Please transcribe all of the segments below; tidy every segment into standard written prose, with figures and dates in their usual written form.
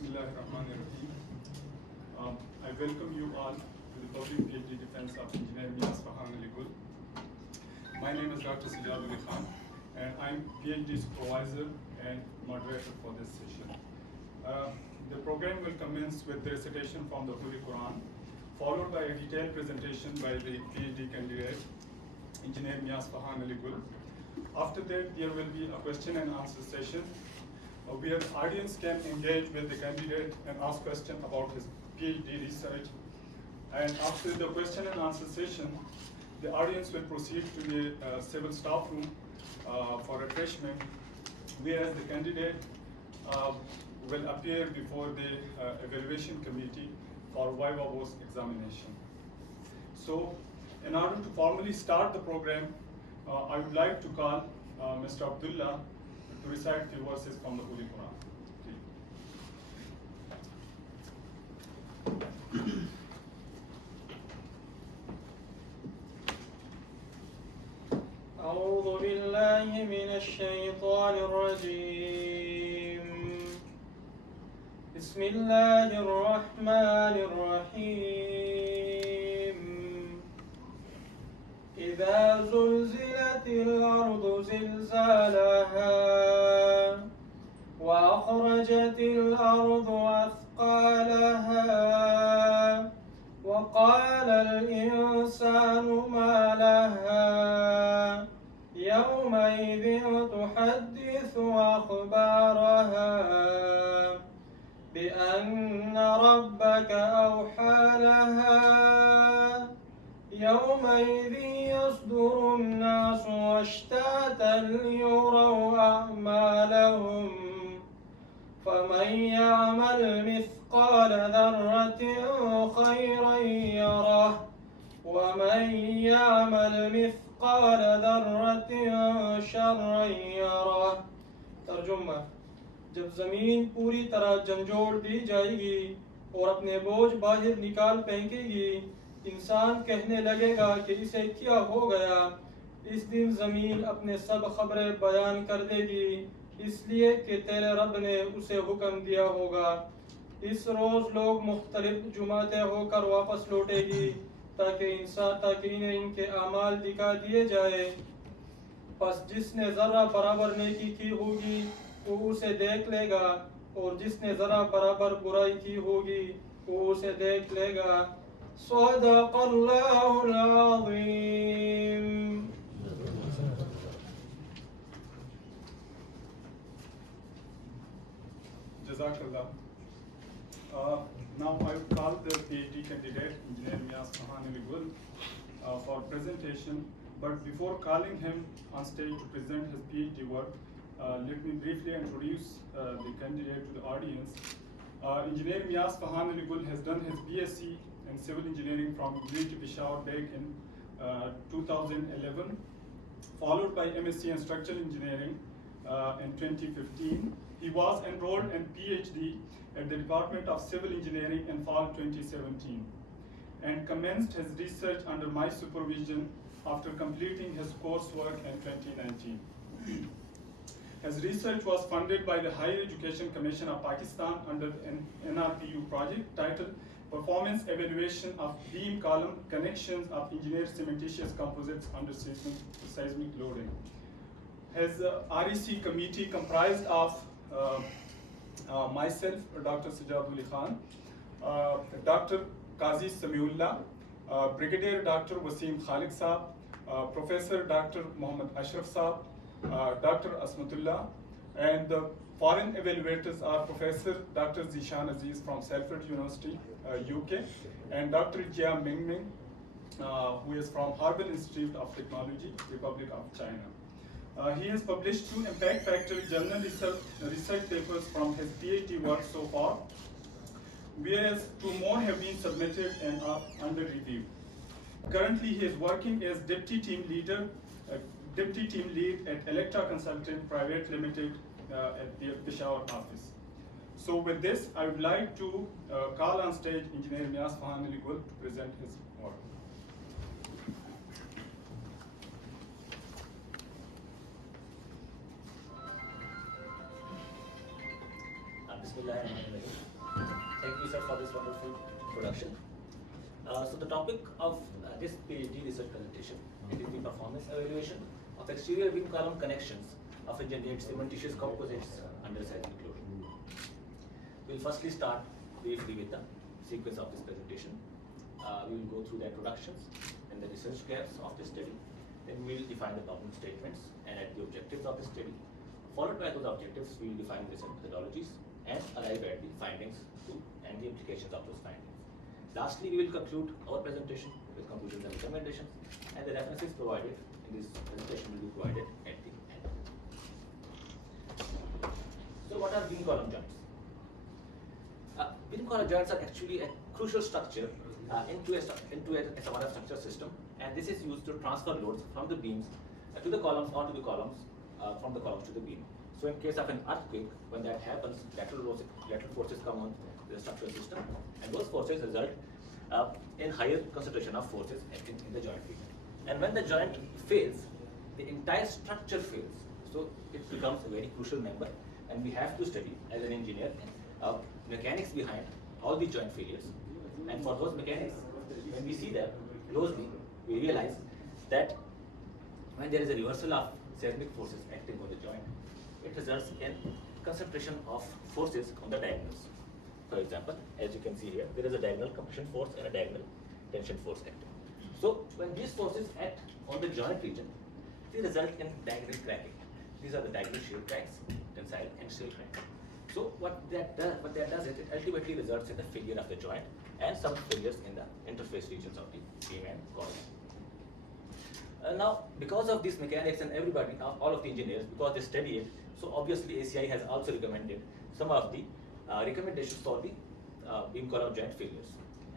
Bismillahirrahmanirrahim. I welcome you all to the public PhD defense of Engineer Mian Asfahan Ali Gul. My name is Dr. Sajjad Wali Khan, and I'm PhD supervisor and moderator for this session. The program will commence with the recitation from the Holy Quran, followed by a detailed presentation by the PhD candidate, Engineer Mian Asfahan Ali Gul. After that, there will be a question and answer session where the audience can engage with the candidate and ask questions about his PhD research. And after the question and answer session, the audience will proceed to the civil staff room for refreshment, whereas the candidate will appear before the evaluation committee for viva voce examination. So, in order to formally start the program, I would like to call Mr. Abdullah to recite a few verses from the Holy Quran. أعوذ بالله من الشيطان الرجيم. بسم الله الرحمن الرحيم. إذا زلزلت الأرض زلزالها وأخرجت الأرض أثقالها وقال الإنسان ما لها يومئذ تحدث أخبارها بأن ربك أوحى لها يومئذ يصدر الناس أشتاتا ليروا أعمالهم فمن يعمل مثقال ذرة خيرا يره ومن يعمل مثقال ذرة شرا يره. ترجمہ: جب زمین پوری طرح جھنجھوڑ دی جائے گی اور اپنے بوجھ باہر نکال پھینکے گی، انسان کہنے لگے گا کہ اسے کیا ہو گیا۔ اس دن زمین اپنے سب خبریں بیان کر دے گی، اس لیے کہ تیرے رب نے اسے حکم دیا ہوگا۔ اس روز لوگ مختلف جماعتیں ہو کر واپس لوٹے گی تاکہ انہیں ان کے اعمال دکھا دیے جائے۔ پس جس نے ذرہ برابر نیکی کی ہوگی وہ اسے دیکھ لے گا، اور جس نے ذرہ برابر برائی کی ہوگی وہ اسے دیکھ لے گا۔ صدق اللہ العظیم۔ Jazakallah. Now I will call the PhD candidate, Engineer Mian Asfahan Ali Gul, for presentation. But before calling him on stage to present his PhD work, let me briefly introduce the candidate to the audience. Engineer Mian Asfahan Ali Gul has done his BSc in Civil Engineering from UET Peshawar Jalozai in 2011, followed by MSc in Structural Engineering in 2015. He was enrolled in PhD at the Department of Civil Engineering in fall 2017 and commenced his research under my supervision after completing his coursework in 2019. His research was funded by the Higher Education Commission of Pakistan under an NRPU project titled Performance Evaluation of Beam Column Connections of Engineered Cementitious Composites under Seismic Loading. His REC committee comprised of myself, Dr. Sajjad Wali Khan, Dr. Qazi Sami Ullah, Brigadier Dr. Waseem Khaliq Saab, Professor Dr. Ashraf Saab, Dr. Asmat, and the foreign evaluators are Professor Dr. Zishan Aziz from Salford University, UK, and Dr. Jia Mingming, who is from Harbin Institute of Technology, Republic of China. He has published 2 impact factor journal research papers from his PhD work so far, whereas 2 more have been submitted and are under review. Currently, he is working as deputy team lead at Electra Consultant Private Limited at the Peshawar office. So with this, I would like to call on stage Engineer Mian Asfahan Ali Gul to present his work. Bismillahirrahmanirrahim. Thank you, sir, for this wonderful introduction. So the topic of this PhD research presentation, it is the performance evaluation of exterior beam column connections of engineered cementitious composites under seismic loading. We will firstly start briefly with the sequence of this presentation. We will go through the introductions and the research gaps of the study. Then we will define the problem statements and add the objectives of the study. Followed by those objectives, we will define research methodologies and arrive at the findings and the implications of those findings. Lastly, we will conclude our presentation with conclusions and recommendations, and the references provided in this presentation will be provided at the end. So what are beam column joints? Beam column joints are actually a crucial structure into a SMRF structure system, and this is used to transfer loads from the beams to the columns or to the columns from the columns to the beam. So in case of an earthquake, when that happens, lateral forces come on the structural system, and those forces result in higher concentration of forces acting in the joint region. And when the joint fails, the entire structure fails. So it becomes a very crucial member, and we have to study as an engineer mechanics behind all the joint failures. And for those mechanics, when we see them closely, we realize that when there is a reversal of seismic forces acting on the joint, it results in concentration of forces on the diagonals. For example, as you can see here, there is a diagonal compression force and a diagonal tension force acting. So when these forces act on the joint region, they result in diagonal cracking. These are the diagonal shear cracks, tensile and shear crack. So what that does is it ultimately results in the failure of the joint and some failures in the interface regions of the beam and column. Now, because of these mechanics and everybody, all of the engineers, because they study it, so obviously ACI has also recommended some of the recommendations for the beam column joint failures.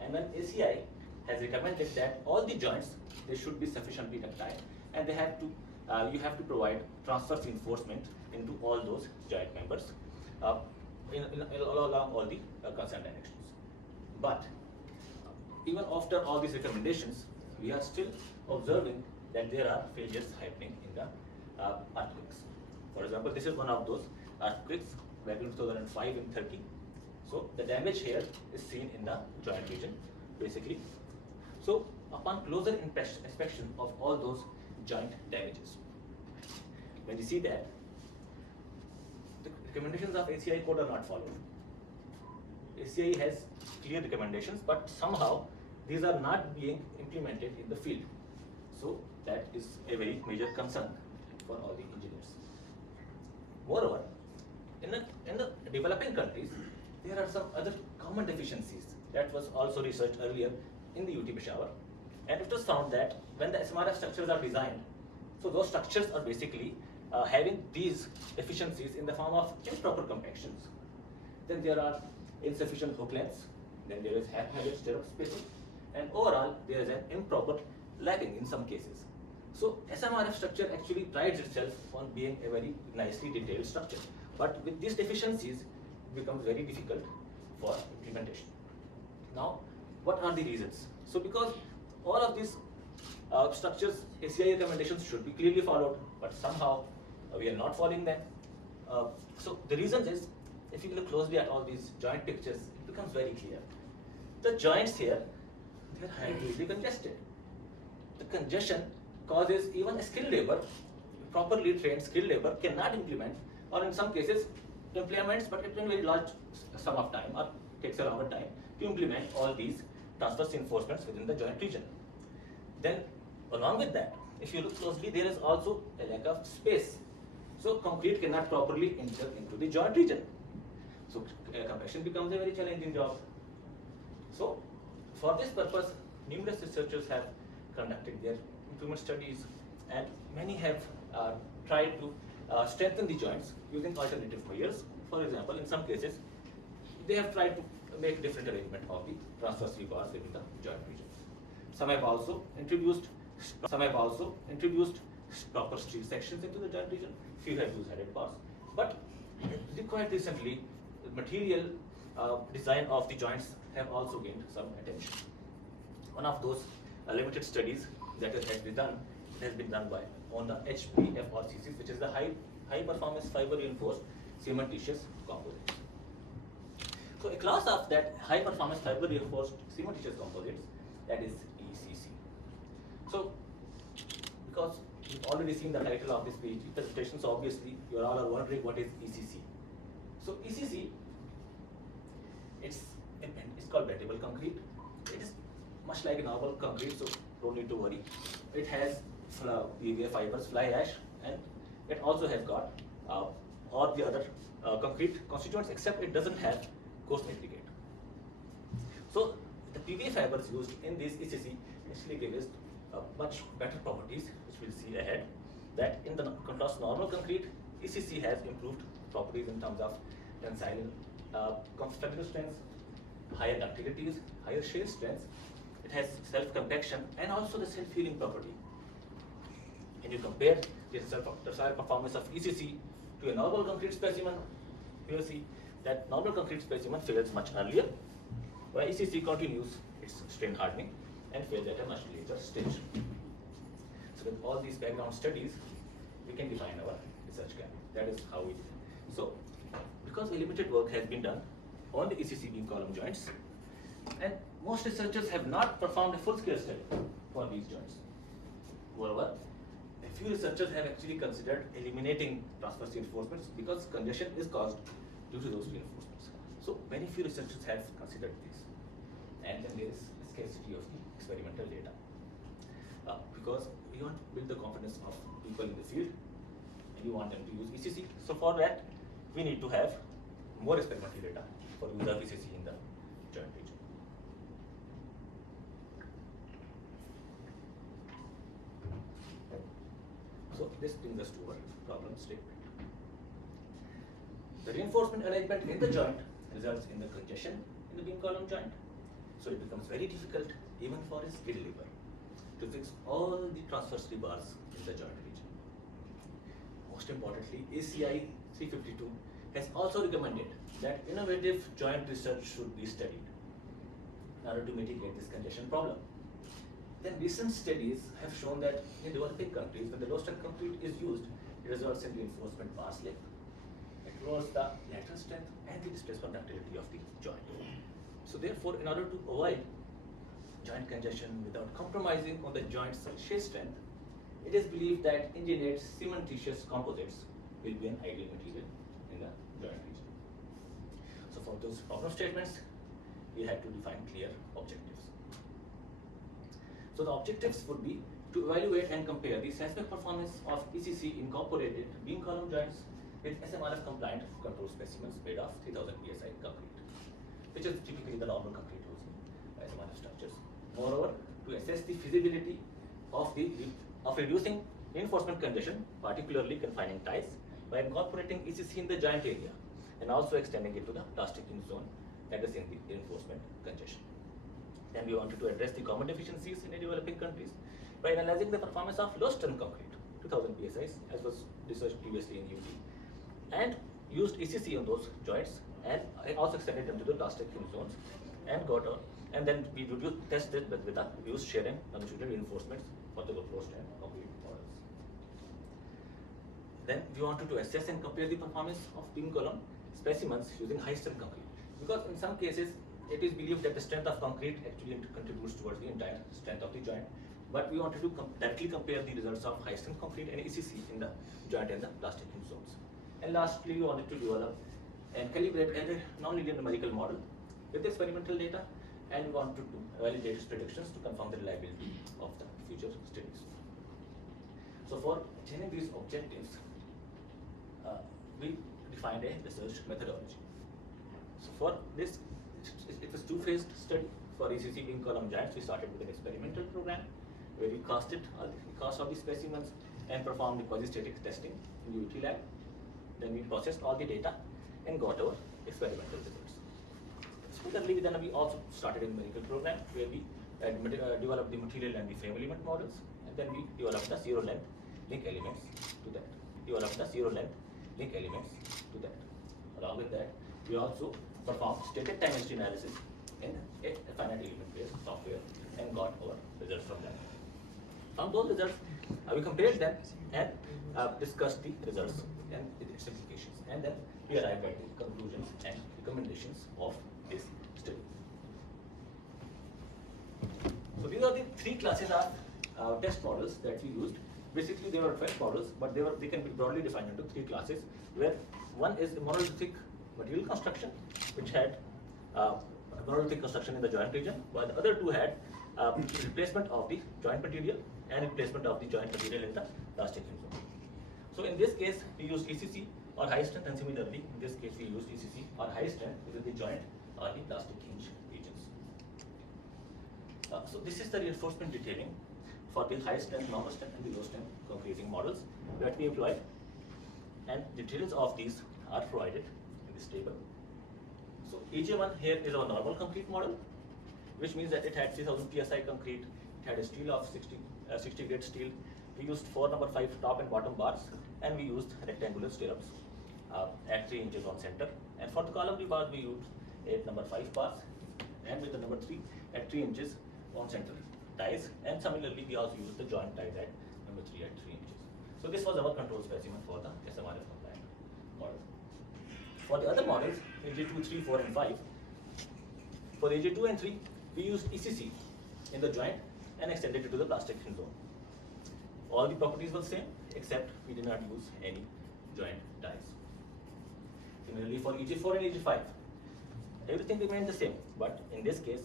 And when ACI has recommended that all the joints, they should be sufficiently ductile, and they have to, you have to provide transverse reinforcement into all those joint members along all the concerned directions. But even after all these recommendations, we are still observing that there are failures happening in the earthquakes. For example, this is one of those earthquakes back in 2005 in Turkey. So the damage here is seen in the joint region, basically. So upon closer inspection of all those joint damages, when you see that, the recommendations of ACI code are not followed. ACI has clear recommendations, but somehow these are not being implemented in the field. So that is a very major concern for all the engineers. Moreover, in the developing countries, there are some other common deficiencies that was also researched earlier in the UET Peshawar, and it was found that when the SMRF structures are designed, so those structures are basically having these deficiencies in the form of improper compactions. Then there are insufficient hook lengths, then there is haphazard stirrup spacing, and overall there is an improper lapping in some cases. So SMRF structure actually prides itself on being a very nicely detailed structure, but with these deficiencies, it becomes very difficult for implementation. Now, what are the reasons? So because all of these structures, ACI recommendations should be clearly followed, but somehow we are not following them. So the reason is, if you look closely at all these joint pictures, it becomes very clear. The joints here, they are highly congested. The congestion causes even a skilled labor, properly trained skilled labor, cannot implement, or in some cases implements, but it will very large sum of time or takes a longer time to implement all these transverse reinforcements within the joint region. Then along with that, if you look closely, there is also a lack of space. So concrete cannot properly enter into the joint region. So compaction becomes a very challenging job. So for this purpose, numerous researchers have conducted their improvement studies, and many have tried to strengthen the joints using alternative measures. For example, in some cases, they have tried to make different arrangement of the transverse rebars within the joint region. Some have also introduced proper steel sections into the joint region. Few have used headed bars, but quite recently, the material design of the joints have also gained some attention. One of those limited studies that has been done on the HPFRCCs, which is the high performance fiber reinforced cementitious composites. class of that high performance fiber reinforced cementitious composites, that is ECC. So, because you've already seen the title of this PhD presentation, so obviously you all are wondering what is ECC. So ECC, it's called bendable concrete. It is much like a normal concrete, so don't need to worry. It has PVA fibers, fly ash, and it also has got all the other concrete constituents, except it doesn't have coarse aggregate. So the PVA fibers used in this ECC actually give us much better properties, which we'll see ahead. That in the contrast normal concrete, ECC has improved properties in terms of tensile constructive strength, higher ductilities, higher shear strength. It has self-compaction and also the self-healing property. When you compare the tensile performance of ECC to a normal concrete specimen, you will see that normal concrete specimen fails much earlier, while ECC continues its strain hardening and fails at a much later stage. So with all these background studies, we can define our research gap. That is how we do it. So because limited work has been done on the ECC beam column joints, and most researchers have not performed a full-scale study for these joints. However, a few researchers have actually considered eliminating transverse reinforcements because congestion is caused due to those reinforcements. So very few researchers have considered this. And then there is a scarcity of the experimental data. Because we want to build the confidence of people in the field, and we want them to use ECC. So for that, we need to have more experimental data for use of ECC in the joint region. So this brings us to our problem statement. The reinforcement arrangement in the joint results in the congestion in the beam column joint. So it becomes very difficult even for a skilled labor to fix all the transverse rebars in the joint region. Most importantly, ACI 352 has also recommended that innovative joint research should be studied in order to mitigate this congestion problem. Then recent studies have shown that in developing countries, when the low strength concrete is used, it results in reinforcement bar slip. It lowers the lateral strength and the displacement ductility of the joint. So therefore, in order to avoid joint congestion without compromising on the joint's shear strength, it is believed that engineered cementitious composites will be an ideal material in the joint region. So for those problem statements, we had to define clear objectives. So the objectives would be to evaluate and compare the seismic performance of ECC incorporated beam column joints with SMRF compliant control specimens made of 3000 psi concrete, which is typically the normal concrete used in SMRF structures. Moreover, to assess the feasibility of reducing reinforcement congestion, particularly confining ties, by incorporating ECC in the joint area and also extending it to the plasticine zone, that is in the reinforcement congestion. Then we wanted to address the common deficiencies in the developing countries by analyzing the performance of low strength concrete, 2000 psi, as was researched previously in UT, and used ECC on those joints and also extended them to the plasticine zones and then we tested with the used shear and longitudinal reinforcements for the low strength concrete models. Then we wanted to assess and compare the performance of beam column specimens using high strength concrete, because in some cases it is believed that the strength of concrete actually contributes towards the entire strength of the joint, but we wanted to directly compare the results of high strength concrete and ECC in the joint and the plasticine zones. And lastly, we wanted to develop and calibrate a non-linear numerical model with the experimental data, and we wanted to validate its predictions to confirm the reliability of the future studies. So for achieving these objectives, we defined a research methodology. So for this, it was two-phased study. For ECC beam column joints, we started with an experimental program where we casted the cast of the specimens and performed the quasi-static testing in UET lab. Then we processed all the data and got our experimental results. Similarly, then we also started a numerical program where we developed the material and the frame element models, and then we developed the zero length link elements to that. Along with that, we also performed static time history analysis in a finite element based software and got our results from that. From those results, we compared them and discussed the results and its implications, and then we arrived at the conclusions and recommendations of this steel. So these are the three classes of test models that we used. Basically, there were 12 models, but they can be broadly defined into three classes, where one is monolithic material construction, which had monolithic construction in the joint region, while the other two had replacement of the joint material and replacement of the joint material in the plastic zone. So in this case, we used ECC or high strength, and similarly, in this case, we used ECC or high strength within the joint or the plastic hinge regions. So this is the reinforcement detailing for the high strength, normal strength, and the low strength concreting models that we employed, and details of these are provided in this table. So EJ1 here is our normal concrete model, which means that it had 3000 psi concrete, it had a steel of 60 grade steel. We used 4 number 5 top and bottom bars, and we used rectangular stirrups at 3 inches on center. And for the column rebars, we used 8 number 5 bars, and with the number 3 at 3 inches on center ties. And similarly, we also used the joint ties at number 3 at 3 inches. So this was our control specimen for the SMRF compliant model. For the other models, AJ2, 3, 4, and 5, for AJ2 and 3, we used ECC in the joint and extended it to the plastic thin zone. All the properties were same, except we did not use any joint ties. Similarly, for EJ4 and EJ5, everything remained the same, but in this case,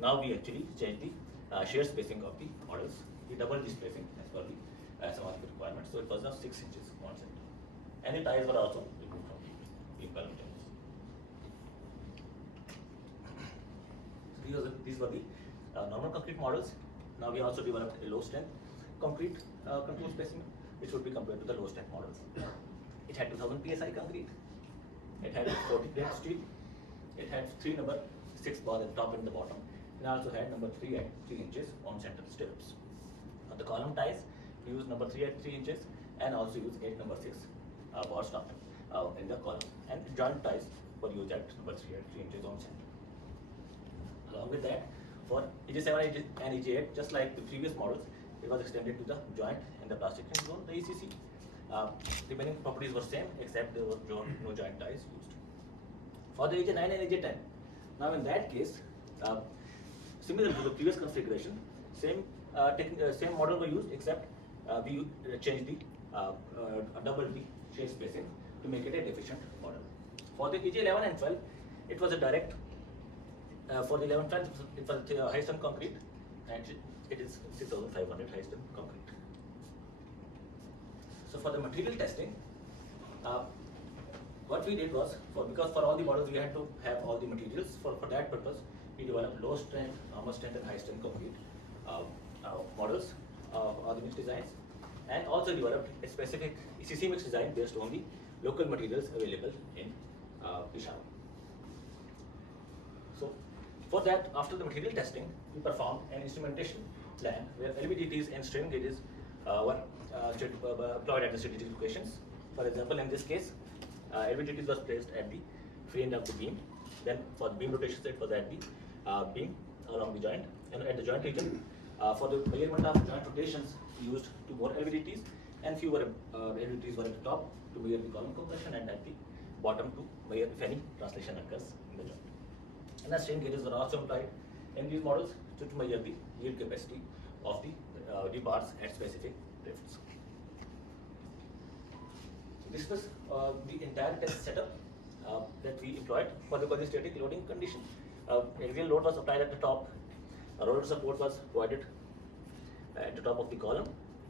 now we actually changed the shear spacing of the models. We doubled the spacing as per the SMRF requirements, so it was now 6 inches on center. And the ties were also removed from the beam column joints. So these were the normal concrete models. Now we also developed a low strength concrete control specimen, which would be compared to the low strength models. It had 2000 psi concrete, it had 40 grade steel, it had 3 number 6 bars at the top and the bottom, and also had number 3 at 3 inches on center stirrups. On the column ties, we used number 3 at 3 inches, and also used 8 number 6 bars top in the column. And joint ties were used at number 3 at 3 inches on center. Along with that, for EJ7 and EJ8, just like the previous models, it was extended to the joint in the plastic thin zone, the ECC. Remaining properties were same, except there was no joint ties used. For the EJ9 and EJ10, now in that case, similar to the previous configuration, same model were used, except we changed the double the shear spacing to make it a deficient model. For the EJ11 and 12, it was a direct. For the 11 12, it was high strength concrete, and it is 6500 high strength concrete. So for the material testing, what we did was, because for all the models we had to have all the materials, for that purpose we developed low strength, normal strength, and high strength concrete models or the mixed designs, and also developed a specific ECC mixed design based on the local materials available in Peshawar. So for that, after the material testing, we performed an instrumentation plan where LVDTs and strain gauges were deployed at the strategic locations. For example, in this case, LVDTs was placed at the free end of the beam. Then for the beam rotations, it was at the beam along the joint. And at the joint region, for the measurement of joint rotations, we used 2 more LVDTs, and fewer LVDTs were at the top to measure the column compression, and at the bottom to measure if any translation occurs in the joint. And the strain gauges were also applied in these models to measure the yield capacity of the bars at specific drifts. So this was the entire test setup that we employed for the quasi-static loading condition. Axial load was applied at the top, roller support was provided at the top of the column,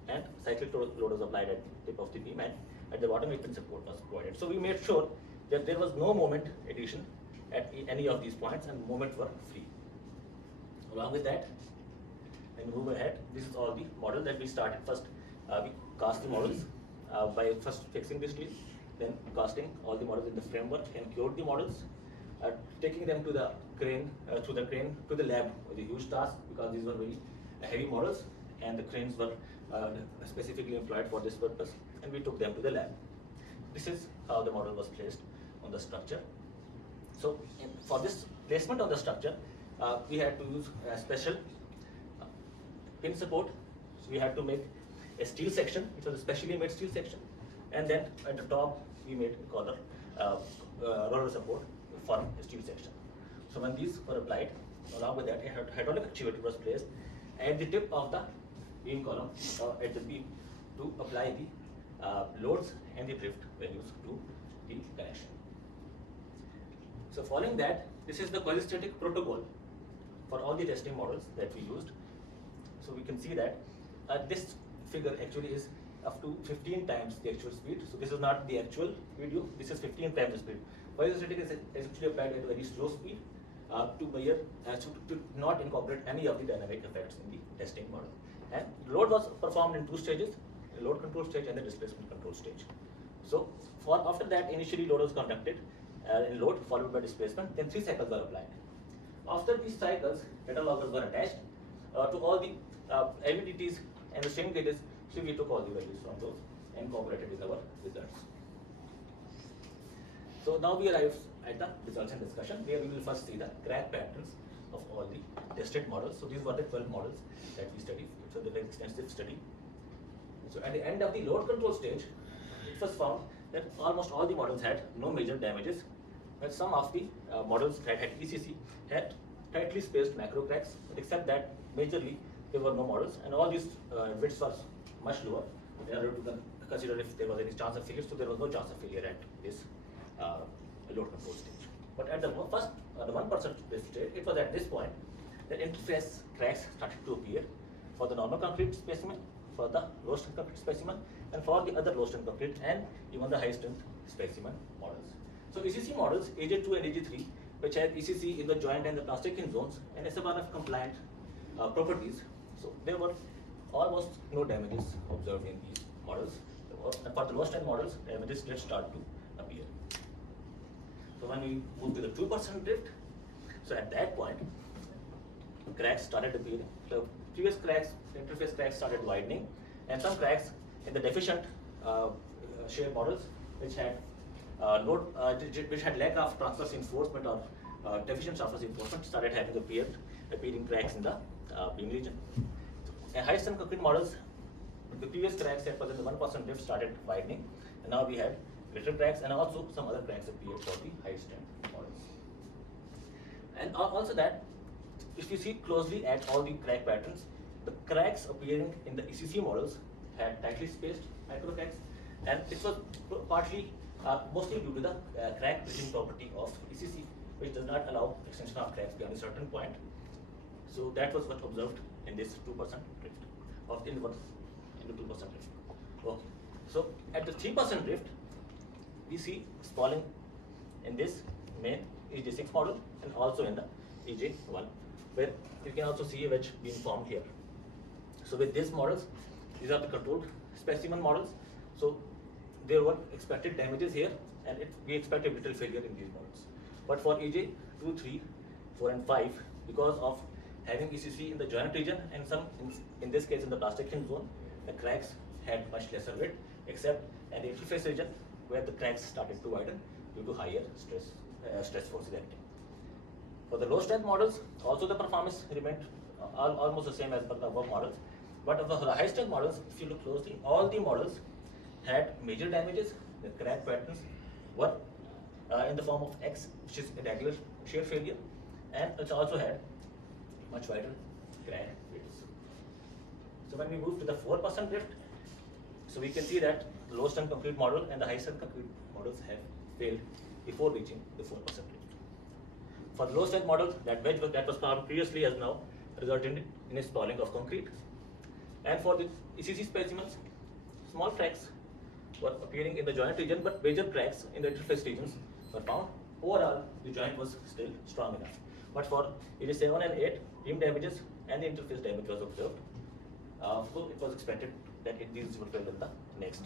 and cyclic load was applied at the tip of the beam, and at the bottom open support was provided. So we made sure that there was no moment addition at any of these points, and moments were free. Along with that, and move ahead, this is all the model that we started. First, we cast the models by first fixing the steel, then casting all the models in the framework, and cured the models, taking them to the crane, through the crane to the lab was a huge task, because these were very heavy models, and the cranes were specifically employed for this purpose, and we took them to the lab. This is how the model was placed on the structure. So for this placement on the structure, we had to use a special pin support. So we had to make a steel section. It was a specially made steel section, and then at the top we made a collar roller support for a steel section. So when these were applied, along with that, a hydraulic actuator was placed at the tip of the beam column, at the beam, to apply the loads and the drift values to the connection. So following that, this is the quasi-static protocol for all the testing models that we used. So we can see that this figure actually is up to 15 times the actual speed. So this is not the actual video, this is 15 times the speed. Quasi-static is actually applied at a very slow speed to measure, to not incorporate any of the dynamic effects in the testing model. And load was performed in two stages, the load control stage and the displacement control stage. So after that, initially load was conducted in load followed by displacement, then 3 cycles were applied. After these cycles, data loggers were attached to all the MDTs and the strain gauges. So we took all the values from those and incorporated with our results. So now we arrive at the results and discussion, where we will first see the crack patterns of all the tested models. So these were the 12 models that we studied. So the very extensive study. So at the end of the load control stage, it was found that almost all the models had no major damages, but some of the models that had ECC had tightly spaced macro cracks, except that majorly there were no models, and all these widths were much lower in order to consider if there was any chance of failure. So there was no chance of failure at this load control stage. But at the first, the 1% stage, it was at this point that interface cracks started to appear for the normal concrete specimen, for the low strength concrete specimen, and for the other low strength concrete and even the high strength specimen models. So ECC models, AJ2 and AJ3, which had ECC in the joint and the plastic hinge zones and SFRF compliant properties, so there were almost no damages observed in these models. And for the low strength models, damages did start to appear. So when we move to the 2% drift, so at that point, cracks started appearing. So previous cracks, interface cracks started widening, and some cracks in the deficient shear models, which had which had lack of transverse reinforcement or deficient transverse reinforcement, started having appearing cracks in the beam region. And high strength concrete models, the previous cracks that was in the 1% drift started widening, and now we had greater cracks, and also some other cracks appeared for the high strength models. And also that, if you see closely at all the crack patterns, the cracks appearing in the ECC models had tightly spaced micro cracks, and it was partly, mostly due to the crack bridging property of ECC, which does not allow extension of cracks beyond a certain point. So that was what observed in this 2% drift, or in the 2% drift. Okay. So at the 3% drift, we see spalling in this main EJ6 model and also in the EJ1, where you can also see a wedge being formed here. So with these models, these are the controlled specimen models. So there were expected damages here, and we expect a brittle failure in these models. But for EJ2, 3, 4, and 5, because of having ECC in the joint region and some, in this case in the plastic hinge zone, the cracks had much lesser width, except in the interface region where the cracks started to widen due to higher stress force acting. For the low strength models, also the performance remained almost the same as per the above models. But of the high strength models, if you look closely, all the models had major damages. The crack patterns were in the form of X, which is irregular shear failure, and it also had much wider crack widths. So when we move to the 4% drift, so we can see that the low strength concrete model and the high strength concrete models have failed before reaching the 4% drift. For the low strength models, that wedge that was found previously has now resulted in a spalling of concrete. And for the ECC specimens, small cracks were appearing in the joint region, but major cracks in the interface regions were found. Overall, the joint was still strong enough. But for EJ7 and 8, beam damages and the interface damage was observed. So it was expected that these would fail in the next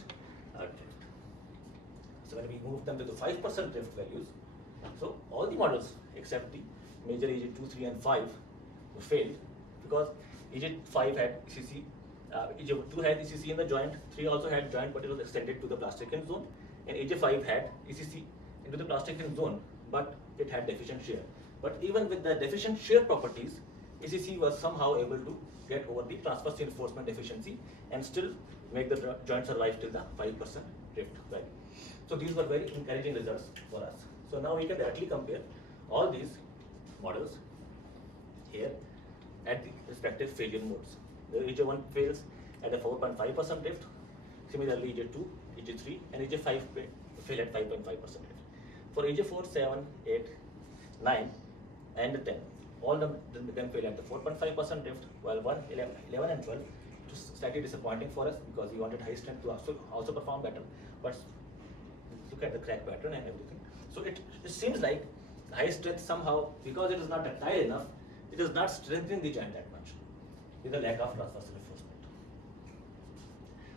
drift. So when we move them to the 5% drift values, so all the models except the major EJ2, 3, and 5 failed, because EJ5 had ECC, EJ2 had ECC in the joint, 3 also had joint, but it was extended to the plastic hinge zone, and EJ5 had ECC into the plastic hinge zone, but it had deficient shear. But even with the deficient shear properties, ECC was somehow able to get over the transverse reinforcement deficiency and still make the joint survive till the 5% drift value. So these were very encouraging results for us. So now we can directly compare all these models here at the respective failure modes. The EJ1 fails at a 4.5% drift. Similarly, EJ2, EJ3, and EJ5 fail at 5.5% drift. For EJ4, 7, 8, 9, and 10, all of them fail at the 4.5% drift, while 1, 11, and 12 was slightly disappointing for us because we wanted high strength to also perform better. But look at the crack pattern and everything. So it seems like high strength somehow, because it is not ductile enough, it is not strengthening the joint that much with the lack of transversal reinforcement.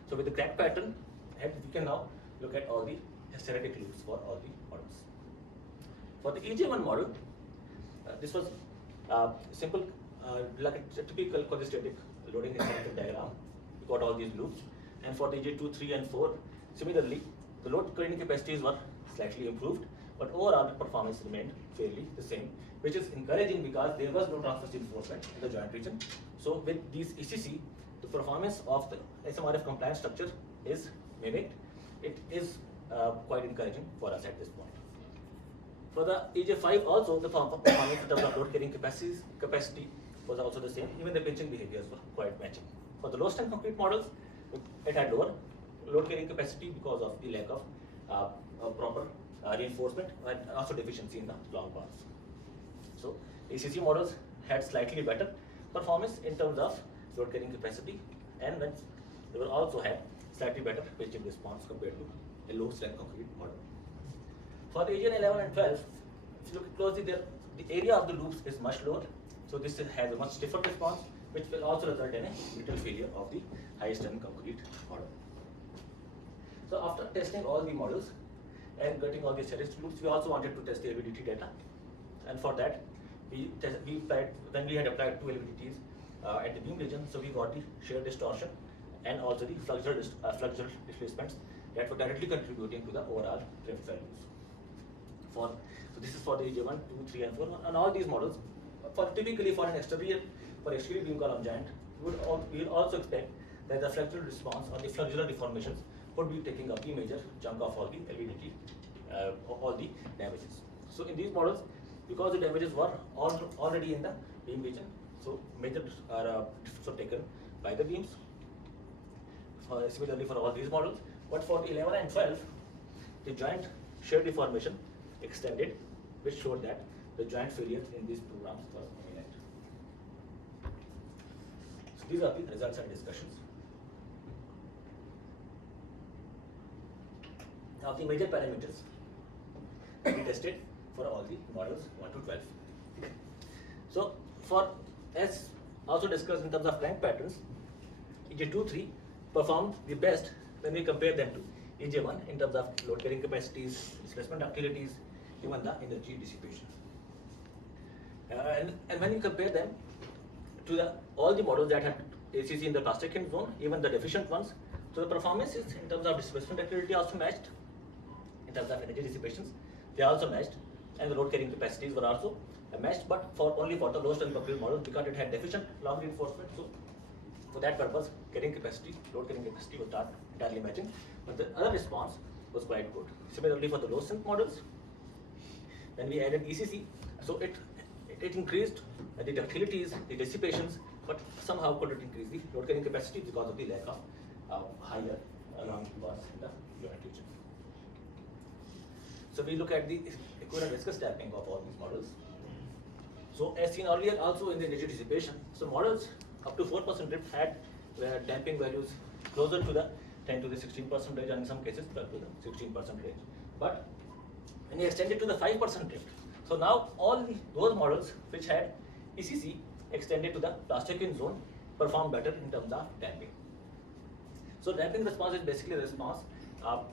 So with the crack pattern, we can now look at all the hysteretic loops for all the models. For the EJ1 model, this was simple, like a typical quasi-static loading hysteretic diagram. We got all these loops. And for the EJ2, 3, and 4, similarly, the load carrying capacities were slightly improved, but overall the performance remained fairly the same, which is encouraging because there was no transverse reinforcement in the joint region. So with these ECC, the performance of the SMRF compliant structure is mimicked. It is quite encouraging for us at this point. For the EJ5 also, the performance in terms of load carrying capacity was also the same. Even the pinching behaviors were quite matching. For the low strength concrete models, it had lower load carrying capacity because of the lack of proper reinforcement and also deficiency in the long bars. So ECC models had slightly better performance in terms of load carrying capacity, and then they were also had slightly better pitching response compared to a low strength concrete model. For the EJ 11 and 12, if you look closely there, the area of the loops is much lower, so this has a much stiffer response, which will also result in a little failure of the high strength concrete model. So after testing all the models and getting all the statistical loops, we also wanted to test the LVDT data, and for that when we had applied two LVDTs at the beam region, so we got the shear distortion and also the flexural displacements that were directly contributing to the overall drift values. So this is for the EJ1, 2, 3, and 4, and all these models. Typically for an exterior beam column joint, we would also expect that the flexural response or the flexural deformations would be taking up the major chunk of all the LVDT, all the damages. So in these models, because the damages were already in the beam region, so major drifts are taken by the beams. Similarly for all these models, but for 11 and 12, the joint shear deformation extended, which showed that the joint failure in these programs was imminent. So these are the results and discussions. Now the major parameters we tested for all the models 1 to 12. So as also discussed in terms of crank patterns, EJ2, 3 performed the best when we compare them to EJ1 in terms of load carrying capacities, displacement ductilities, even the energy dissipation. And when you compare them to all the models that have ACC in the plastic hinge zone, even the deficient ones, so the performance is in terms of displacement ductility also matched, in terms of energy dissipations, they also matched, and the load carrying capacities were also matched, but only for the low strength concrete model because it had deficient long reinforcement. So for that purpose, load carrying capacity was not entirely matching, but the other response was quite good. Similarly for the low strength models, when we added ECC, so it increased the ductilities, the dissipations, but somehow couldn't increase the load carrying capacity because of the lack of higher long bars in the unit region. So we look at the equivalent viscous damping of all these models. So as seen earlier, also in the energy dissipation, so models up to 4% drift had damping values closer to the 10 to the 16% range, and in some cases 12 to the 16% range. But when you extend it to the 5% drift, so now all those models which had ECC extended to the plastic hinge zone perform better in terms of damping. So damping response is basically the response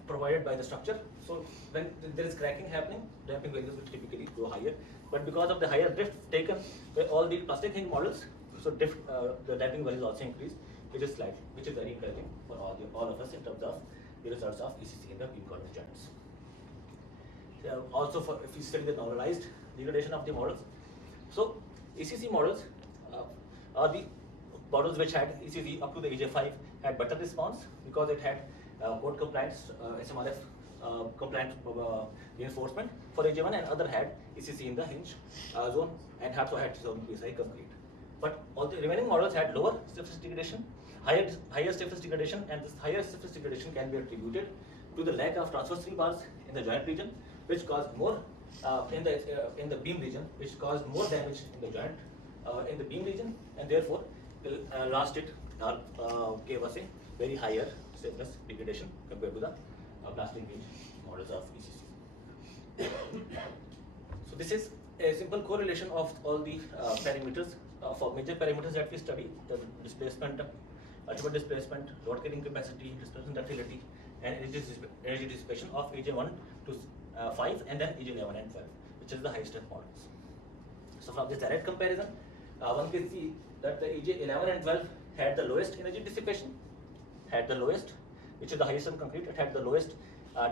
provided by the structure. So when there is cracking happening, damping values will typically go higher. But because of the higher drift taken by all the plastic hinge models, so the damping values also increase, which is very encouraging for all of us in terms of the results of ECC in the beam column joints. Also, if you study the normalized degradation of the models, so ECC models are the models which had ECC up to the EJ5 had better response because it had code compliant SMRF compliant reinforcement for AJ1, and other had ECC in the hinge zone, and also had zone PSI concrete. But all the remaining models had lower stiffness degradation, higher stiffness degradation, and this higher stiffness degradation can be attributed to the lack of transverse rebars in the joint region, which caused more in the beam region, which caused more damage in the joint in the beam region, and therefore last it gave us a very higher stiffness degradation compared to the plastic hinge models of ECC. So this is a simple correlation of all the parameters for major parameters that we study: the displacement, ultimate displacement, load carrying capacity, displacement ductility, and energy dissipation of AJ1 to 5, and then AJ11 and 12, which is the high strength models. So from this direct comparison, one can see that the AJ11 and 12 had the lowest energy dissipation, had the lowest, which is the highest strength concrete. It had the lowest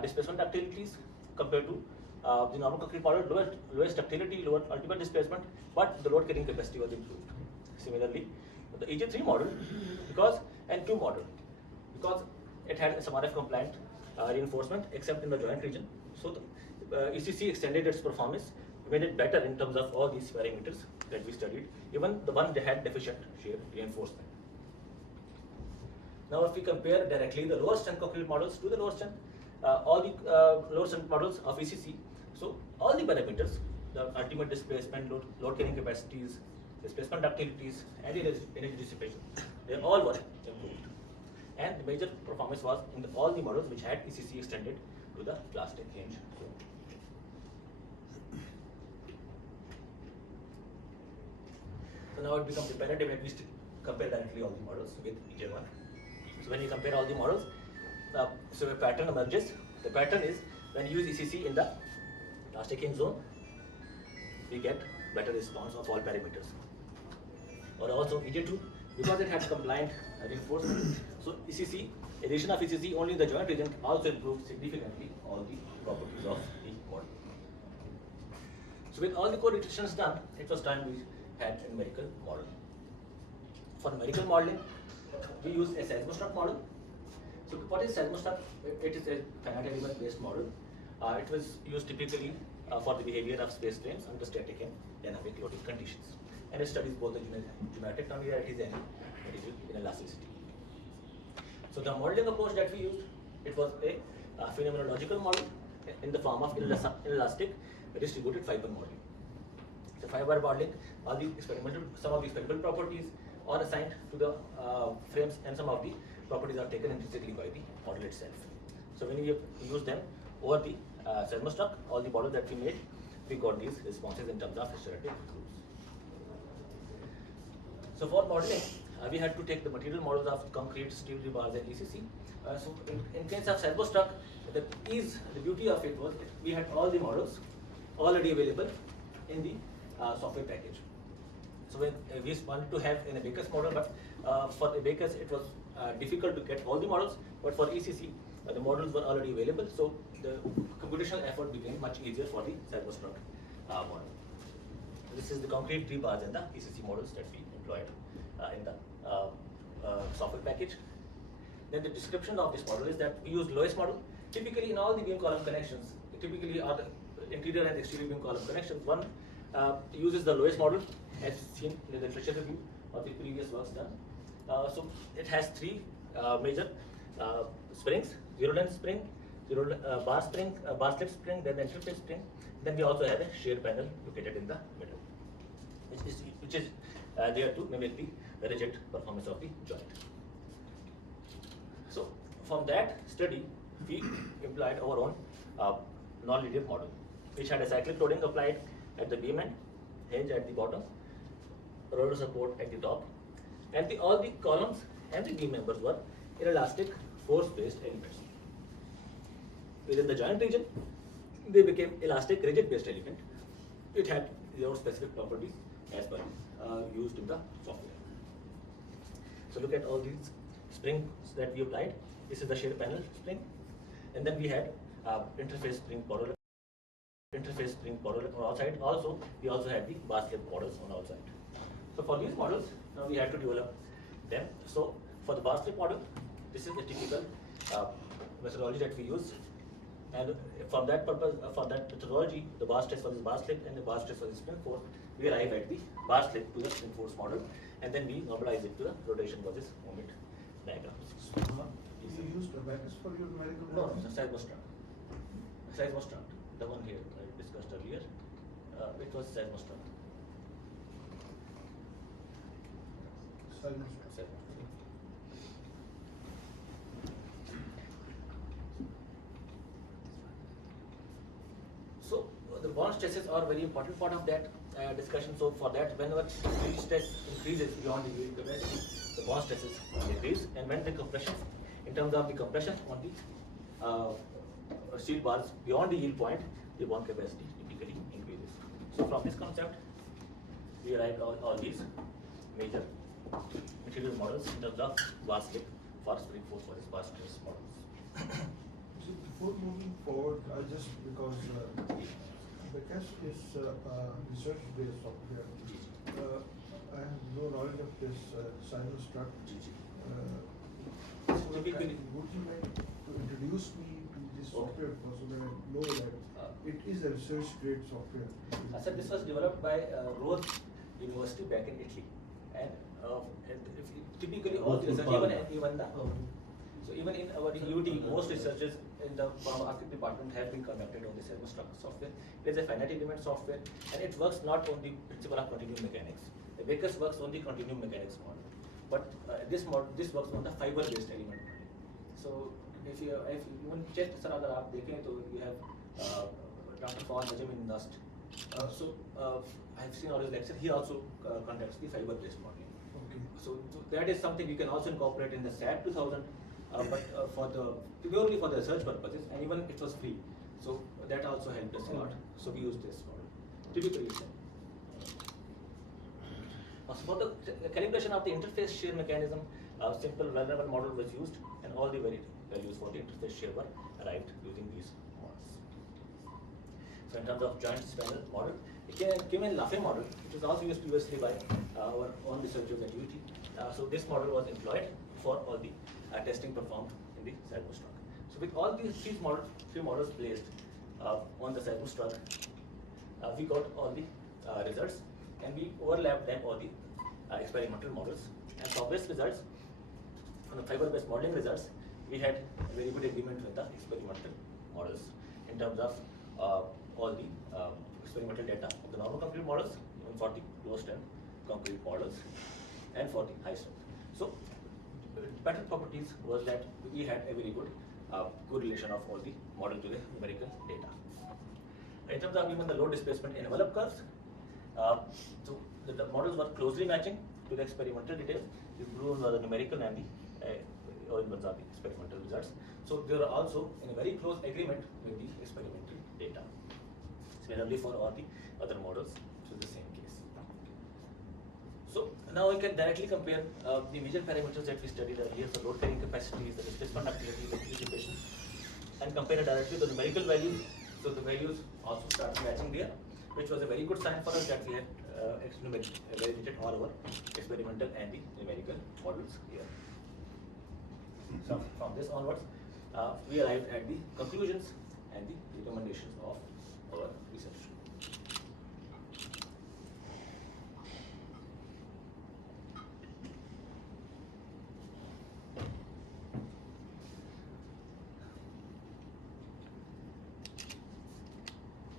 displacement ductilities compared to the normal concrete model, lowest ductility, lower ultimate displacement, but the load carrying capacity was improved. Similarly, the AJ3 model, and 2 model, because it had SMRF compliant reinforcement except in the joint region. So the ECC extended its performance, made it better in terms of all these parameters that we studied, even the one that had deficient shear reinforcement. Now if we compare directly the lower strength concrete models to the lower strength, all the lower strength models of ECC, so all the parameters, the ultimate displacement, load carrying capacities, displacement ductilities, and energy dissipation, they all were improved. And the major performance was in all the models which had ECC extended to the plastic hinge zone. So now it becomes imperative that we compare directly all the models with EJ1. So when you compare all the models, so a pattern emerges. The pattern is when you use ECC in the plastic hinge zone, we get better response of all parameters. Or also EJ2, because it had compliant reinforcement. So ECC, addition of ECC only in the joint region also improved significantly all the properties of the model. So with all the correlations done, it was time we had a numerical model. For numerical modeling, we use a seismostruct model. So what is seismostruct? It is a finite element based model. It was used typically for the behavior of space frames under static and dynamic loading conditions. And it studies both the geometric nonlinearities and material inelasticity. So the modeling approach that we used, it was a phenomenological model in the form of inelastic distributed fiber modeling. So fiber modeling, some of the experimental properties are assigned to the frames, and some of the properties are taken intrinsically by the model itself. So when we use them over the seismostruct, all the models that we made, we got these responses in terms of restorative rules. So for modeling, we had to take the material models of concrete, steel rebars, and ECC. So in case of seismostruct, the beauty of it was we had all the models already available in the software package. So when we wanted to have an Abacus model, but for Abacus it was difficult to get all the models, but for ECC the models were already available, so the computational effort became much easier for the seismostruct model. This is the concrete rebars and the ECC models that we employed in the software package. Then the description of this model is that we use lowest model. Typically in all the beam column connections, typically are the interior and exterior beam column connections. One uses the lowest model as seen in the literature review of the previous works done. So it has 3 major springs: zero length spring, bar slip spring, then interface spring. Then we also have a shear panel located in the middle, which is there to mimic the rigid performance of the joint. So from that study, we employed our own non-linear model, which had a cyclic loading applied at the beam end, hinge at the bottom, roller support at the top, and all the columns and the beam members were inelastic force-based elements. Within the joint region, they became elastic rigid-based element. It had their own specific properties as per used in the software. So look at all these springs that we applied. This is the shear panel spring, and then we had interface spring model on outside. Also, we also had the bar slip models on outside. So for these models, now we had to develop them. So for the bar slip model, this is the typical methodology that we use, And for that purpose, for that methodology, the bar stress versus bar slip and the bar stress versus spring force, we arrive at the bar slip to the spring force model, and then we normalize it to the rotation versus moment diagrams. You used abacus for your numerical No, model? the seismostruct. Seismostruct, the one here I discussed earlier, it was seismostruct. Seismostruct. So the bond stresses are very important part of that discussion. So for that, whenever yield stress increases beyond the yield capacity, the bond stresses decrease, and when the compression, in terms of the compression on the steel bars beyond the yield point, the bond capacity typically increases. So from this concept, we arrived all these major material models in terms of bar slip for spring force versus bar stress models. So before moving forward, just because abacus is research-based software, I have no knowledge of this seismostruct. Would you like to introduce me to this software so that I know that it is a research-grade software? So this was developed by Rose University back in Italy, and typically all the research, even the so even in our UET, most researches in the architecture department have been conducted on the seismostruct software. It is a finite element software, and it works not on the principle of continuum mechanics. The Abacus works on the continuum mechanics model, but this works on the fiber-based element model. So if you even check sir, अगर आप देखें तो you have Dr. Benjamin Nust. So I have seen all his lecture. He also conducts the fiber-based modeling. Okay. So that is something we can also incorporate in the SAT 2000, but purely for the research purposes, and even it was free. So that also helped us a lot. So we use this model. Typically, for the calibration of the interface shear mechanism, a simple vulnerable model was used, and all the varied values for the interface shear were arrived using these models. So in terms of joint spanner model, it came in Lafay model, which was also used previously by our own researchers at UET. So this model was employed for all the testing performed in the seismostruct. So with all these three models placed on the seismostruct, we got all the results, and we overlapped them all the experimental models. And for these results, on the fiber-based modeling results, we had a very good agreement with the experimental models in terms of all the experimental data of the normal concrete models, even for the low strength concrete models, and for the high strength. So better properties was that we had a very good correlation of all the model to the numerical data. In terms of even the load displacement envelope curves, so the models were closely matching to the experimental details. The blue ones were the numerical, and the orange ones are the experimental results. So they are also in a very close agreement with the experimental data. Similarly for all the other models, which is the same case. So now we can directly compare the major parameters that we studied earlier, the load carrying capacity, the displacement activity, the dissipation, and compare it directly to the numerical values. So the values also start matching there, which was a very good sign for us that we had validated all our experimental and the numerical models here. So from this onwards, we arrived at the conclusions and the recommendations of our research.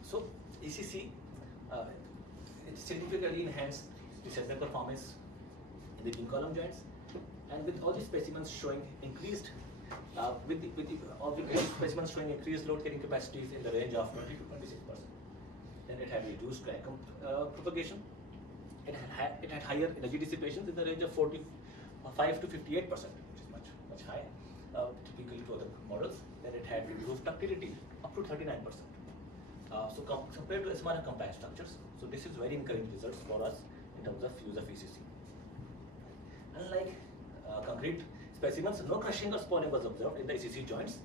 So ECC, it significantly enhanced the seismic performance in the beam column joints, and with all the specimens showing increased, all the specimens showing increased load carrying capacities in the range of 20 to 26%. Then it had reduced crack propagation. It had higher energy dissipations in the range of 45 to 58%, which is much higher, typically to other models. Then it had improved ductility up to 39%. So compared to smaller compact structures, so this is very encouraging results for us in terms of use of ECC. Unlike concrete specimens, no crushing or spawning was observed in the ECC joints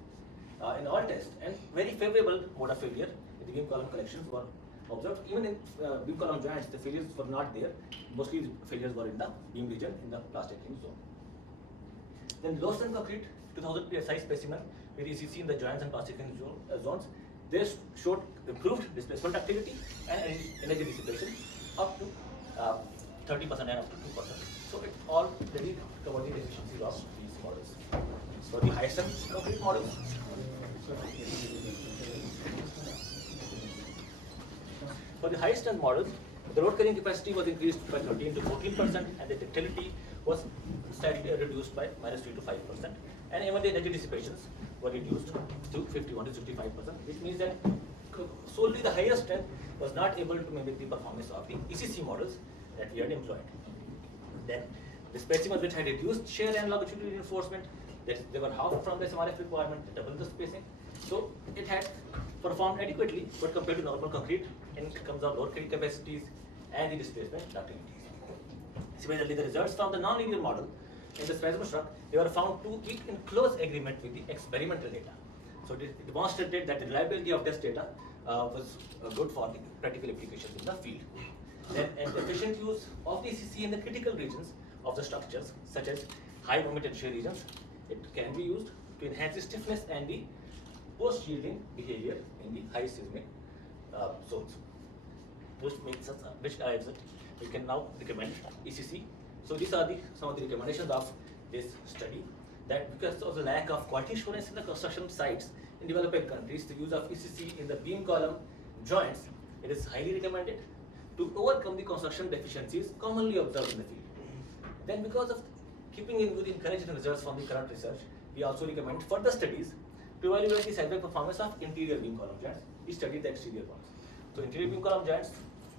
in all tests, and very favorable mode of failure in the beam column collections were observed. Even in beam column joints, the failures were not there. Mostly the failures were in the beam region, in the plastic ring zone. Then low strength concrete 2000 psi specimen with ECC in the joints and pacific zones, they showed improved displacement activity and energy dissipation up to 30% and up to 2%. So it already covered the efficiencies of these models. For the high strength concrete models, the load carrying capacity was increased by 13 to 14%, and the ductility was slightly reduced by -3 to 5%, and even the energy dissipations were reduced to 51 to 65%, which means that solely the higher strength was not able to mimic the performance of the ECC models that we had employed. Then the specimens which had reduced shear and longitudinal reinforcement, they were half from the SMRF requirement, double the spacing. So it had performed adequately, but compared to normal concrete in terms of load carrying capacities and the displacement ductility. Similarly, the results from the non-linear model in the seismic struck, they were found to be in close agreement with the experimental data. So it demonstrated that the reliability of this data was good for the practical applications in the field. Then an efficient use of the ECC in the critical regions of the structures, such as high moment and shear regions, it can be used to enhance the stiffness and the post-yielding behavior in the high seismic zones. Which arrives at, we can now recommend ECC. So these are some of the recommendations of this study, that because of the lack of quality assurance in the construction sites in developing countries, the use of ECC in the beam column joints, it is highly recommended to overcome the construction deficiencies commonly observed in the field. Then, because of keeping in with the encouraging results from the current research, we also recommend further studies to evaluate the seismic performance of interior beam column joints. We study the exterior ones. So interior beam column joints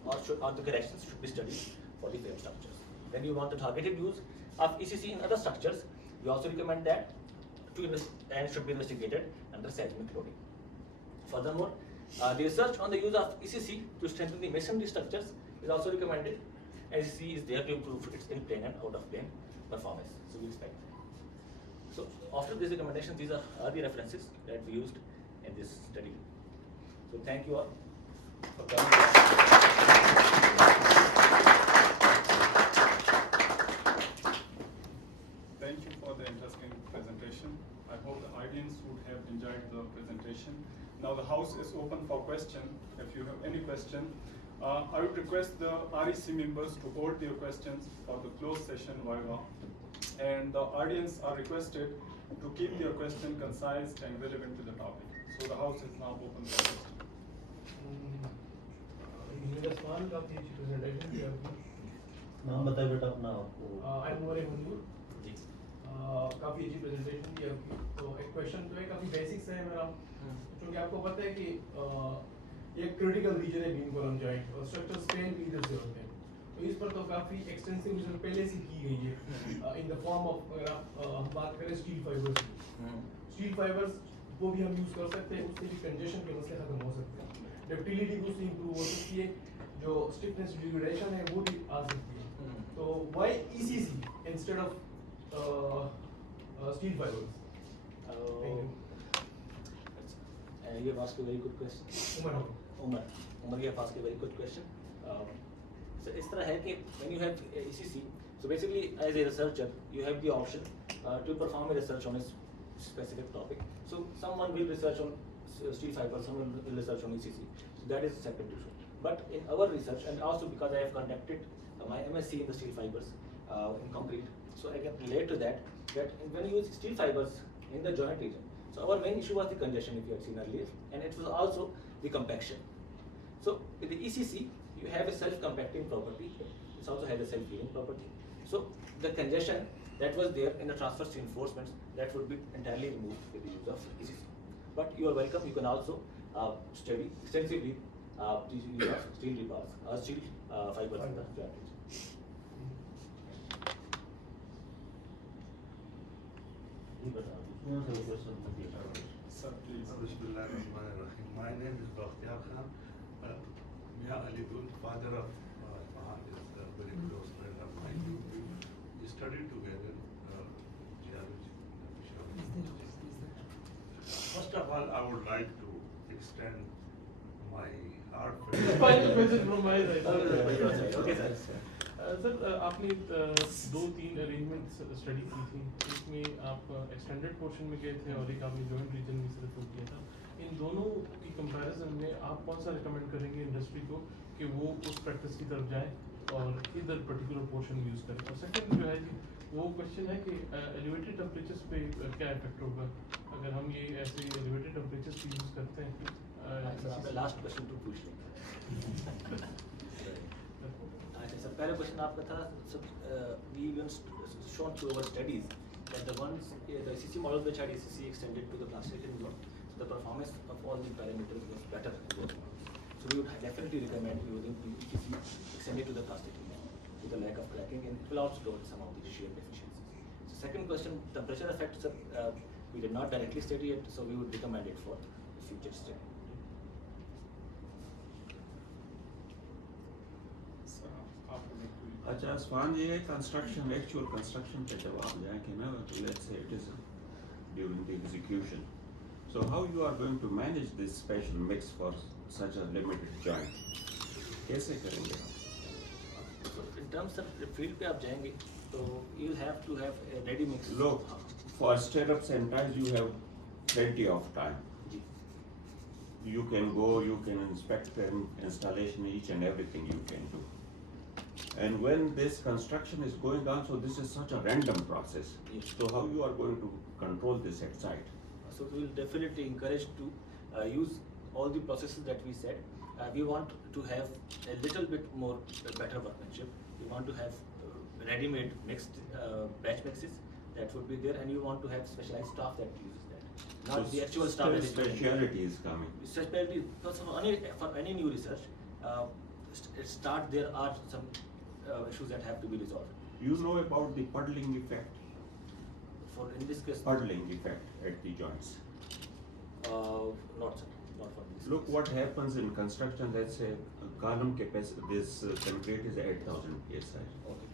or the corrections should be studied for the frame structures. When you want the targeted use of ECC in other structures, we also recommend that and should be investigated under seismic loading. Furthermore, the research on the use of ECC to strengthen the masonry structures is also recommended, as ECC is there to improve its in-plane and out-of-plane performance. So we expect. So after these recommendations, these are the references that we used in this study. So thank you all for coming. Thank you for the interesting presentation. I hope the audience would have enjoyed the presentation. Now the house is open for question. If you have any question, I would request the REC members to hold their questions for the closed session viva. And the audience are requested to keep their question concise and relevant to the topic. So the house is now open for questions. नाम बताइए बेटा अपना आपको। काफ़ी अच्छी presentation थी आपकी। तो एक क्वेश्चन तो है, काफ़ी बेसिक्स है मेरा, क्योंकि आपको पता है कि ये क्रिटिकल रीजन है बीम कॉलम जॉइंट और स्ट्रक्चर स्पेन भी इधर से होते हैं, तो इस पर तो काफ़ी एक्सटेंसिव रिसर्च पहले से की गई है इन द फॉर्म ऑफ, अगर हम बात करें स्टील फाइबर्स की, स्टील फाइबर्स वो भी हम यूज़ कर सकते हैं, उससे भी कंजेशन के मसले खत्म हो सकते हैं, डक्टिलिटी भी उससे इंप्रूव हो सकती है, जो स्टिफनेस डिग्रेडेशन है वो भी आ सकती है। तो why ECC instead of steel fibers? You have asked a very good question. Umar, you have asked a very good question. So इस तरह है कि when you have ECC, so basically as a researcher, you have the option to perform a research on a specific topic. So someone will research on steel fibers, someone will research on ECC. So that is a separate issue. But in our research, and also because I have conducted my MSc in the steel fibers in concrete, so I can relate to that when you use steel fibers in the joint region, so our main issue was the congestion, if you had seen earlier, and it was also the compaction. So with the ECC, you have a self-compacting property, it also has a self-healing property. So the congestion that was there in the transverse reinforcements, that would be entirely removed with the use of ECC. But you are welcome, you can also study extensively the use of steel rebars or steel fibers in the joint region. Sir, please. My name is Bakhtiar Khan. Mian Ali Gul, father of Asfahan, is a very close friend of mine. We studied together geology. First of all, I would like to extend my heartfelt. Final question from my side. Okay, sir. Sir आपने 2-3 arrangement study की थी, इसमें आप extended portion में गए थे और एक आपने जॉइंट रीजन में सिर्फ किया था। इन दोनों की कंपैरिजन में आप कौन सा रिकमेंड करेंगे इंडस्ट्री को कि वो उस प्रैक्टिस की तरफ जाए और इधर पर्टिकुलर पोर्शन यूज़ करें? और सेकंड जो है जी, वो क्वेश्चन है कि एलिवेटेड टेम्परेचर्स पे क्या इफेक्ट होगा अगर हम ये ऐसे एलिवेटेड टेम्परेचर्स पे यूज़ करते हैं? सर आपने लास्ट क्वेश्चन तो पूछ लिया। अच्छा सर, पहला क्वेश्चन आपका था sir, we even shown through our studies that the ones the ECC model which had ECC extended to the plastification zone, the performance of all the parameters was better in those models. So we would definitely recommend using the ECC extended to the plastification zone with the lack of cracking, and it will also cover some of the shear deficiencies. So second question, temperature effect, sir, we did not directly study it, so we would recommend it for future study. अच्छा Asfan ji, construction actual construction पे जब आप जाएंगे ना, तो let's say it is during the execution, so how you are going to manage this special mix for such a limited joint, कैसे करेंगे आप? In terms of field पे आप जाएंगे तो you'll have to have a ready mix. Look, for stirrups and ties you have plenty of time. Ji. You can go, you can inspect an installation, each and everything you can do. And when this construction is going on, so this is such a random process. Yes. So how you are going to control this at site? So we will definitely encourage to use all the processes that we said. We want to have a little bit more better workmanship. We want to have ready-made mixed batch mixes that would be there, and you want to have specialized staff that uses that. Not So the actual staff that is doing it. speciality is coming. Specialty, because for any new research, there are some issues that have to be resolved. You know about the puddling effect? For in this case, Puddling effect at the joints. not sir, not for this. Look what happens in construction. Let's say a column capacity, this concrete is 8,000 psi, Okay.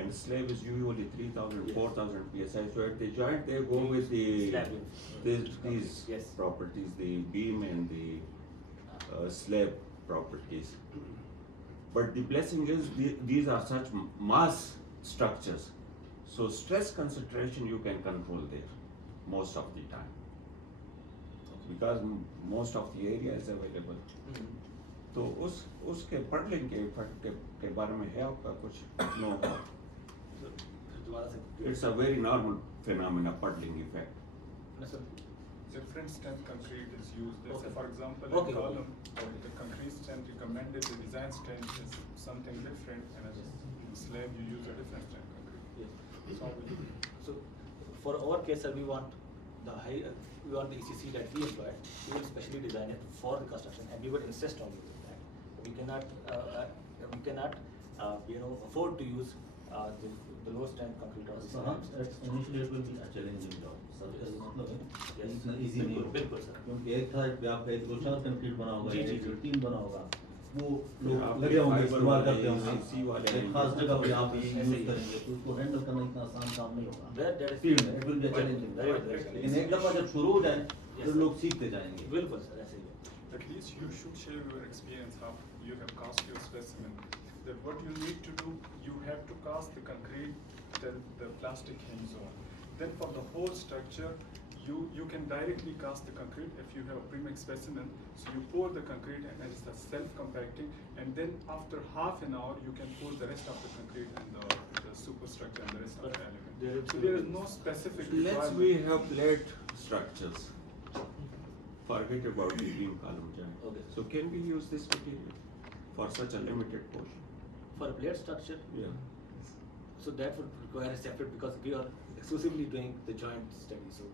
and slab is usually 3,000, Yes. 4,000 psi. So at the joint they go with the Slab. these Yes. properties, the beam and the slab properties. But the blessing is these are such mass structures, so stress concentration you can control there most of the time because most of the area is available. तो उसके puddling के effect के बारे में है आपका कुछ? No. It's a very normal phenomena, puddling effect. No, sir. Different strength concrete is used. Let's say, Okay. for example, Okay. in column, the concrete strength recommended, the design strength is something different, and as in slab you use a different strength concrete. Yes. So how will you do? So for our case, sir, we want the ECC that we employ. We will specially design it for the construction, and we would insist on using that. We cannot afford to use the low strength concrete or So initially it will be a challenging job. Sir मतलब है इतना easy नहीं होगा। बिल्कुल sir. क्योंकि एक था पे आप 2-4 कंक्रीट बना होगा, जी, जी, एक जी। 3 बना होगा, वो आप लोग लगे होंगे, fiber इस्तेमाल वाले, करते होंगे, ECC वाले एक खास जगह पे आप ऐसे यूज ही। करेंगे तो उसको हैंडल करना इतना आसान काम नहीं होगा। That is फील्ड में it will be a challenging, Very good, very good. लेकिन एक दफा जब शुरू हो जाए Yes, फिर sir. लोग सीखते जाएंगे। बिल्कुल सर, ऐसे ही है। At least you should share your experience, how you have cast your specimen. That what you need to do, you have to cast the concrete till the plastic hinge zone. Then for the whole structure, you can directly cast the concrete if you have a premix specimen. So you pour the concrete and it's a self-compacting, and then after half an hour you can pour the rest of the concrete and the superstructure and the rest of the element. So there is no specific Let's requirement. we have plate structures. Forget about the beam column joint. Okay. So can we use this material for such a limited portion? For a plate structure, Yeah. so that would require a separate, because we are exclusively doing the joint study. So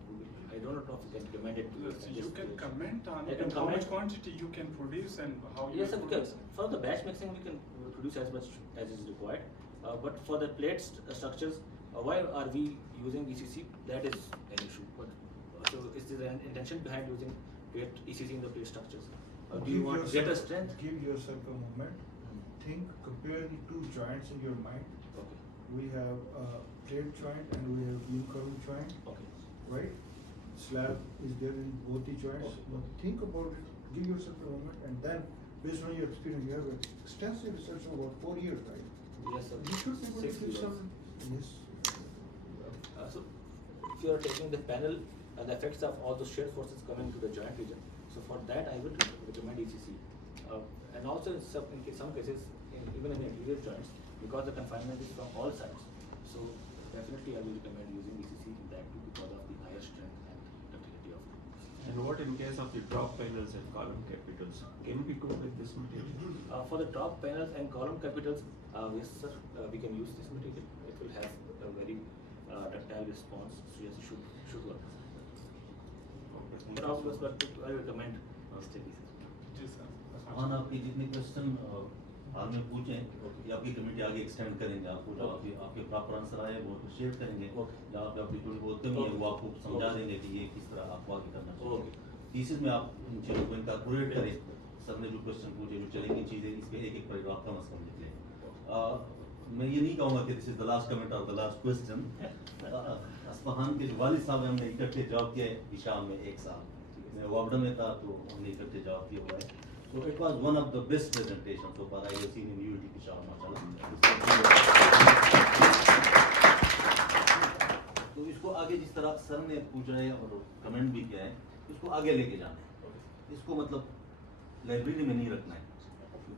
I don't know if we can recommend it to Yes, at you this can stage. comment on I it can and how much comment. quantity you can produce and how you Yes, sir, because produce. for the batch mixing we can produce as much as is required. But for the plate structures, why are we using ECC? That is an issue. But so is there an intention behind using ECC in the plate structures? Do you Give want yourself- greater strength? Give yourself a moment. Think, compare the two joints in your mind. Okay. We have a plate joint and we have beam column joint, Okay. right? Slab is there in both the joints. Okay. But think about it, give yourself a moment, and then based on your experience, you have extensive research of about 4 years, right? Yes, sir. You should be able to 6 give euros. some, yes. So if you are taking the panel and the effects of all those shear forces coming to the joint region, so for that I would recommend ECC. And also in some cases, even in the interior joints, because the confinement is from all sides, so definitely I will recommend using ECC in that too because of the higher strength and ductility of it. And what in case of the drop panels and column capitals? Can we go with this material? For the drop panels and column capitals, yes sir, we can use this material. It will have a very ductile response, so yes, it should work. But of course, but I recommend steady. जी sir. हाँ आपके जितने question हाल में पूछे या आपकी committee आगे extend करेंगे, आपको जो आपके प्रॉपर आंसर आए वो अप्रिशिएट करेंगे, जहाँ पे आपकी थोड़ी बहुत कमी है वो आपको समझा देंगे कि ये किस तरह आपको आगे करना चाहिए। थीसिस में आप इन चीज़ों को इनकॉर्पोरेट करें, सर ने जो क्वेश्चन पूछे जो चलेंगी चीज़ें इस पर एक पैराग्राफ कम से कम लिख लें। मैं ये नहीं कहूँगा कि this is the last comment और द लास्ट क्वेश्चन। अस्फहान के जो वालिद साहब हैं हमने इकट्ठे जॉब किए हिशाम में 1 साल, मैं वार्डन में था तो हमने इकट्ठे जॉब किया हुआ है। So it was one of the best presentations so far I have seen in UET Peshawar, माशाल्लाह। तो इसको आगे जिस तरह सर ने पूछा है और कमेंट भी किया है, इसको आगे लेके जाना है, इसको मतलब लाइब्रेरी में नहीं रखना है।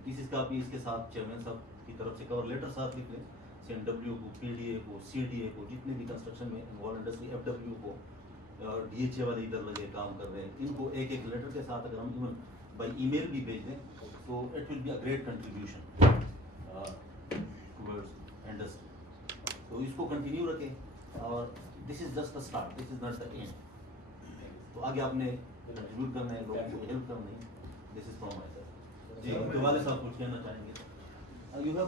थीसिस का भी इसके साथ चेयरमैन साहब की तरफ से कवर लेटर साथ लिख लें, CNW को, PDA को, CDA को, जितने भी कंस्ट्रक्शन में इन्वॉल्व इंडस्ट्री, FW को और DHA वाले इधर लगे काम कर रहे हैं, इनको एक लेटर के साथ अगर हम इवन बाई ईमेल भी भेज दें तो it will be a great contribution towards industry. तो इसको कंटिन्यू रखें और this is just the start, this is not the end. तो आगे आपने कंट्रीब्यूट करना है, लोगों को हेल्प करना है, this is from my side. जी, उनके वाले साहब कुछ कहना चाहेंगे? You have